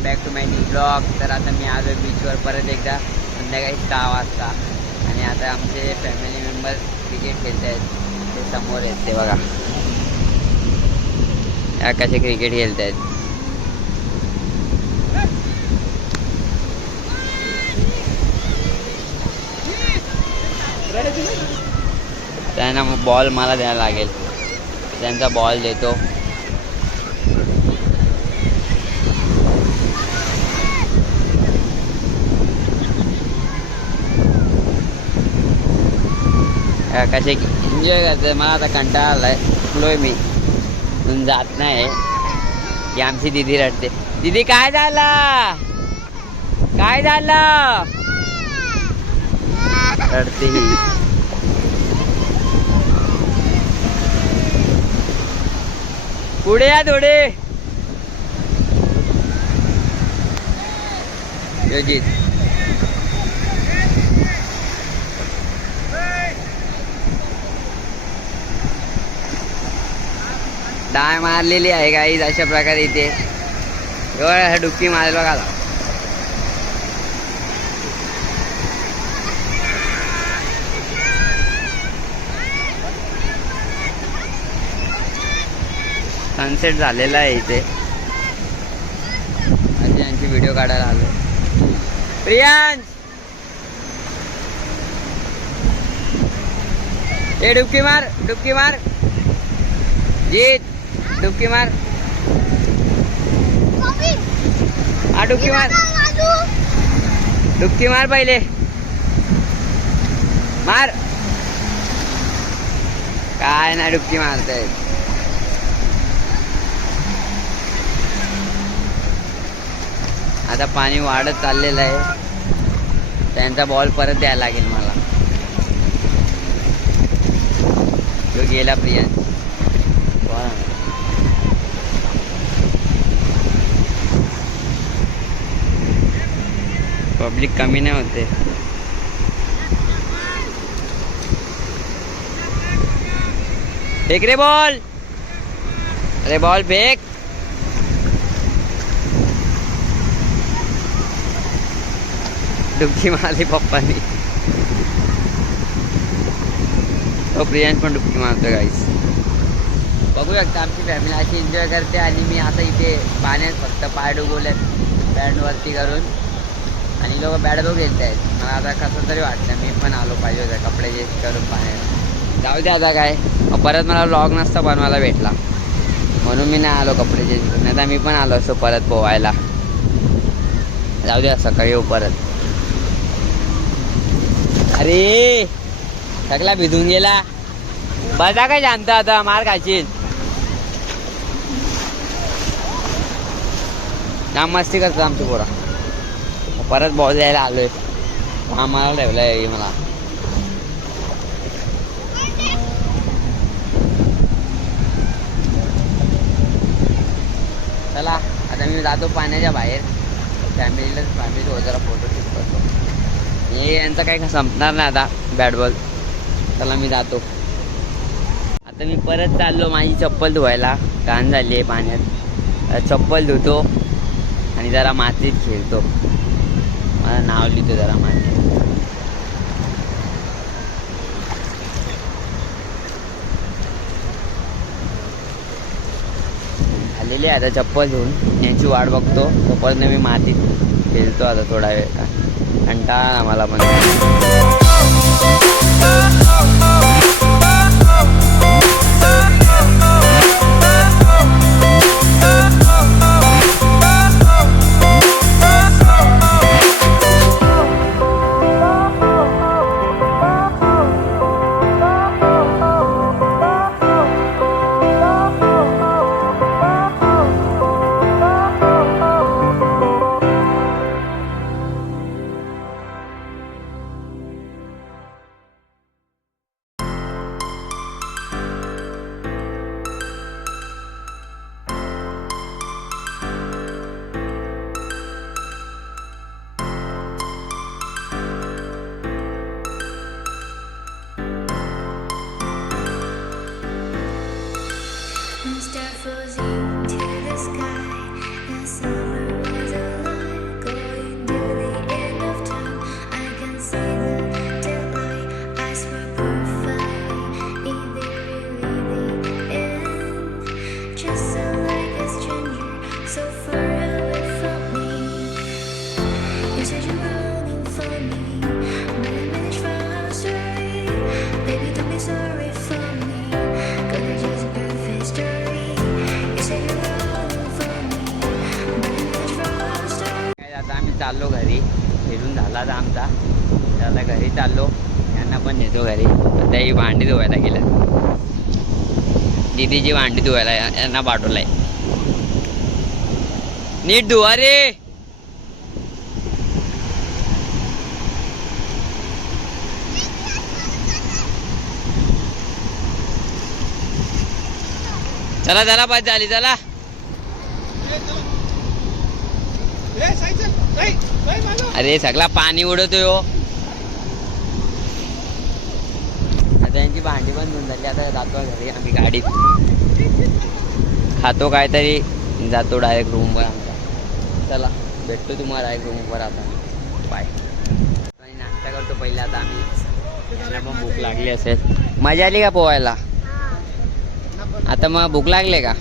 Welcome back to my new blog. तर आता मी आलो बीचवर परत एकदा संध्याकाळी 6 वाजता आणि आता आमचे फॅमिली मेंबर्स क्रिकेट खेळत आहेत. ते समोर आहेत ते बघा, या कसे क्रिकेट खेळत आहेत. त्यांना मग बॉल मला द्यायला लागेल, त्यांचा बॉल देतो. कसे एन्जॉय करते. मला आता कंटाळा आलाय, चुकलोय मी, तुम जात नाही की आमची दीदी रडते. दीदी काय झालं, काय झालं, रडते ही. पुढे या थोडे. योजित डाय मारलेली आहे गाईज. अशा प्रकारे इथे एवढा डुबकी मारेल बघा. सनसेट झालेला आहे इथे. अशी यांची व्हिडिओ काढायला आलो. प्रियांश ए डुबकी मार, डुबकी मार. जीत डुबकी मार. हा डुबकी मार, डुबकी मार पहिले मार. काय नाही डुबकी मारताय. आता पाणी वाढत चाललेलं आहे. त्यांचा बॉल परत द्यायला लागेल मला. तो गेला प्रियांश. पब्लिक कमी नाही होते. फेक रे बॉल, अरे बॉल फेक. डुबकी मारली पप्पानी. तो प्रियांश पण डुबकी मारतो गाईस. बघू शकता आमची फॅमिली अशी एन्जॉय करते. आणि मी आता इथे पाण्यात फक्त पाय डुबवलेत बँड वरती करून, आणि लोक बॅट बॉल खेळत आहेत. मला आता कसं तरी वाटतं मी पण आलो पाहिजे होतं कपडे चेंज करून पाण्यात. जाऊ दे आता काय, परत मला व्लॉग नसता बनवायला भेटला म्हणून मी नाही आलो कपडे चेंज करून. नाही तर मी पण आलो असतो परत पोहायला. जाऊ दे सकाळी येऊ परत. अरे सगळा भिजून गेला. बसा काय शांत, आता मार खाशील. जाम मस्ती करतो आमची पोरा. परत बॉल द्यायला आलोय. आम्हाला ठेवलंय मला. चला आता मी जातो पाण्याच्या बाहेर. फॅमिली जरा फोटोशूट करतो. हे यांचं काही संपणार नाही आता बॅट बॉल. चला मी जातो. आता मी परत चाललो माझी चप्पल धुवायला. घाण झाली आहे पाण्यात. चप्पल धुतो आणि जरा मातीत खेळतो. मला नाव लिहितो जरा मातीत. आलेली आहे आता चप्पल धुवून. यांची वाट बघतो. तोपर्यंत मी मातीत खेळतो आता थोडा वेळ. कंटाळा मला पण. Start flows into the sky. The summer was alive. चाललो घरी, फिरून झाला आता आमचा. तर आता घरी चाललो, यांना पण नेतो घरी. आता ही भांडी धुवायला गेलं, दीदीची भांडी धुवायला यांना पाठवलाय. नीट धुवा रे. चला चला पाच झाली चला. अरे सगळा पाणी उडवतोय हो. आता यांची भांडी पण धुवून झाली. आता जातो घरी आम्ही गाडीत, खातो काहीतरी, जातो डायरेक्ट रूमवर आमचा. चला भेटतो तुम्हाला डायरेक्ट रूमवर आता. बाय. आणि नाश्ता करतो पहिले आता आम्ही. त्यांना पण भूक लागली असेल. मजा आली का पोहायला? आता मग भूक लागले का?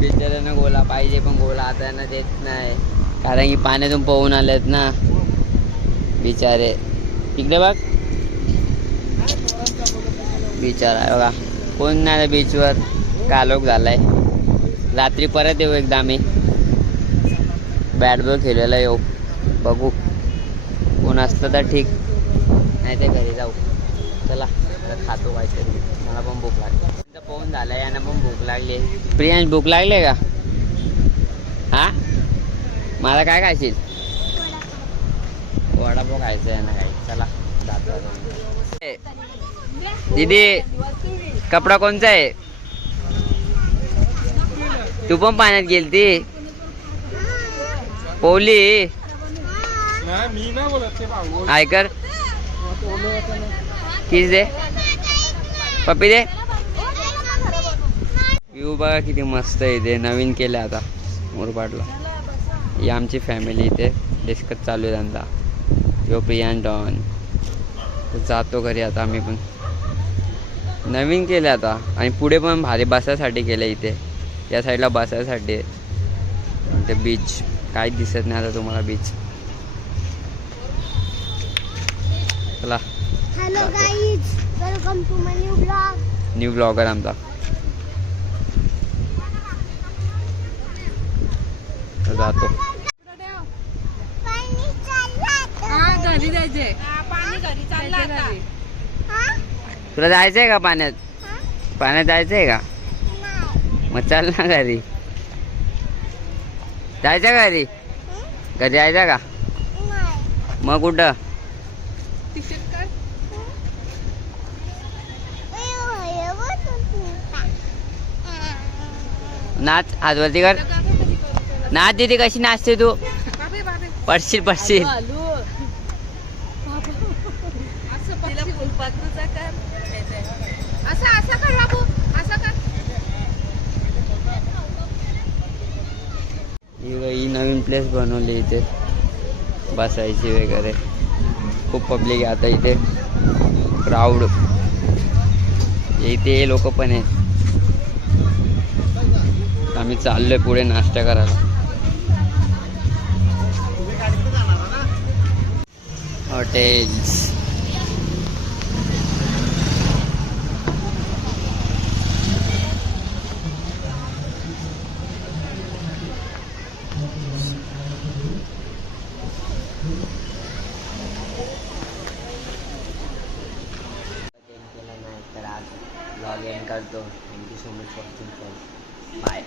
बिचाऱ्यांना गोला पाहिजे, पण गोला आता यांना देत नाही, कारण की पाण्यातून पोहून आलेत ना बिचारे. इकडे बघ बिचारा आहे बघा, कोण नाही बीचवर. कालोख झालाय. रात्री परत येऊ एकदा आम्ही, बॅट बॉल खेळायला येऊ. बघू कोण असतं तर ठीक, नाही ते घरी जाऊ. चला खातो काहीतरी, मला पण भूक लागली. पोहून झालाय, यांना पण भूक लागली. प्रियांश भूक लागले का? हा मला काय खायची? वडापाव खायचं आहे ना काही. चला जातो. दीदी कपडा कोणचा आहे? तू पण पाण्यात गेलती पोहली? आयकर किस दे पप्पी दे. व्ह्यू बघा किती मस्त आहे. इथे नवीन केलं आता मुरबाडला. ही आमची फॅमिली इथे डिस्कस चालू आहे त्यांचा. यो प्रियान डॉन. जातो घरी आता आम्ही पण. नवीन केलं आता, आणि पुढे पण भारी बसायसाठी केलं. इथे या साईडला बसायसाठी ते बीच काहीच दिसत नाही आता तुम्हाला बीच. चला hello guys, welcome to my new blog. New blogger आमचा. जातो घरी जायचंय. पाणी घरी चाललं. तुला जायचंय का पाण्यात? पाण्यात जायचंय का? मग चल ना घरी. जायचं का घरी? घरी जायचं का? मग कुठं? नाच हातवरती कर. नाच दीदी, कशी नाचते तू? पडशील पडशील. ही नवीन प्लेस बनवली इथे बसायची वगैरे. खूप पब्लिक आहे आता इथे, क्राऊड. इथे लोक पण आहेत. आम्ही चाललोय पुढे नाश्ता करायला. हॉटेल्स. लॉग इन करतो. Thank you so much watching. Bye.